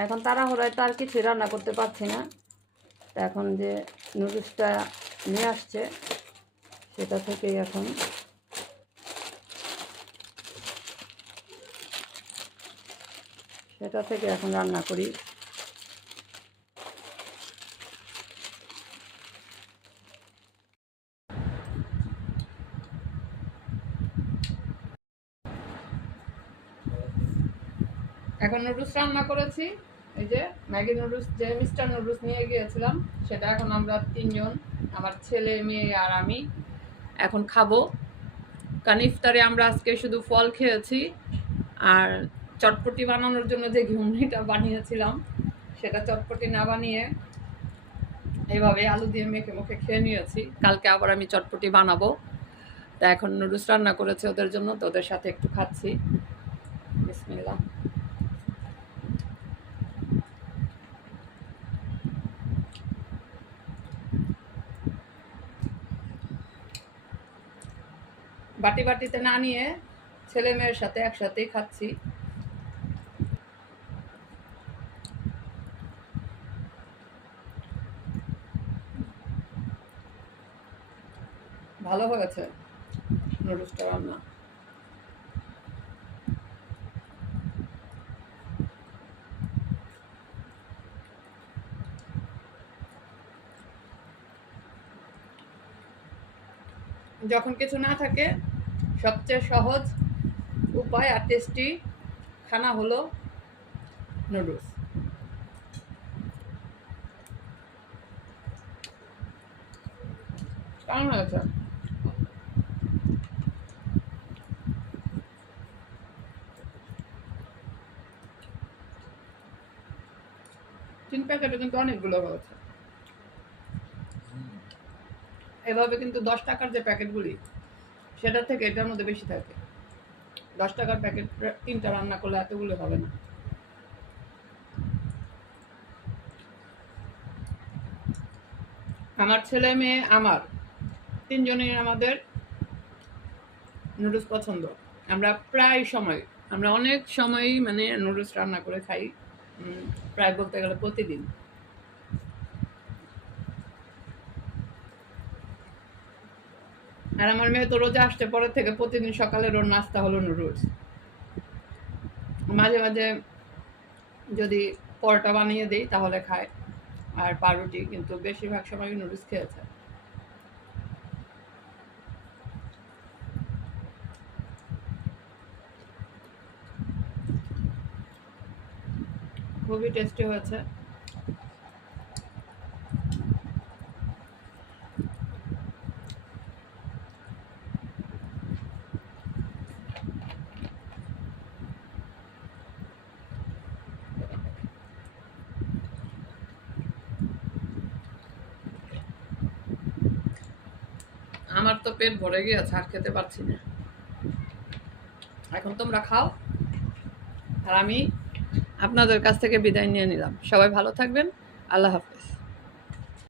এখন তাড়াহুড়ায় তো আর কিছু রান্না করতে পারছি না। এখন যে নুডলসটা নিয়ে আসছে সেটা থেকেই এখন রান্না করি। এখন নুডলস রান্না করেছি, এই যে ম্যাগি নুডলস, যে মিস্টার নুডলস নিয়ে গিয়েছিলাম সেটা এখন আমরা তিনজন, আমার ছেলে মেয়ে আর আমি এখন খাবো। কারণ ইফতারে আমরা আজকে শুধু ফল খেয়েছি, আর চটপটি বানানোর জন্য যে ঘুগনিটা বানিয়েছিলাম সেটা চটপটি না বানিয়ে এইভাবে আলু দিয়ে মেখে মুখে খেয়ে নিয়েছি। কালকে আবার আমি চটপটি বানাবো। তা এখন নুডলস রান্না করেছে ওদের জন্য, তো ওদের সাথে একটু খাচ্ছি। বিসমিল্লাহ। বাটি বাটিতে না নিয়ে ছেলে মেয়ের সাথে একসাথেই খাচ্ছি। ভালো হয়েছে নুডলসটা রান্না। যখন কিছু না থাকে সবচেয়ে সহজ উপায় আর টেস্টি খানা হলো নুডলস। কেমন হয়েছে? 3 প্যাকেটে কিন্তু অনেকগুলো হয়েছে। এভাবে কিন্তু 10 টাকার যে প্যাকেটগুলি সেটা থেকে এটার মধ্যে বেশি থাকে। 10 টাকার প্যাকেট 3টা রান্না করলে এতগুলো হবে না। আমার ছেলে মেয়ে আমার তিনজনের আমাদের নুডলস পছন্দ। আমরা প্রায় সময়, আমরা অনেক সময়ই মানে নুডলস রান্না করে খাই, প্রায় বলতে গেলে প্রতিদিন। আর আমার মেয়ে তো রোজা আসছে পরের থেকে প্রতিদিন সকালে ওর নাস্তা হলো নুডলস। মাঝে মাঝে যদি পরোটা বানিয়ে দিই তাহলে খায়, আর পাউরুটি, কিন্তু বেশিরভাগ সময় নুডলস খেয়েছে। খুবই টেস্টি হয়েছে। আমার তো পেট ভরে গিয়েছে, আর খেতে পারছি না। এখন তোমরা খাও, আর আমি আপনাদের কাছ থেকে বিদায় নিয়ে নিলাম। সবাই ভালো থাকবেন। আল্লাহ হাফেজ।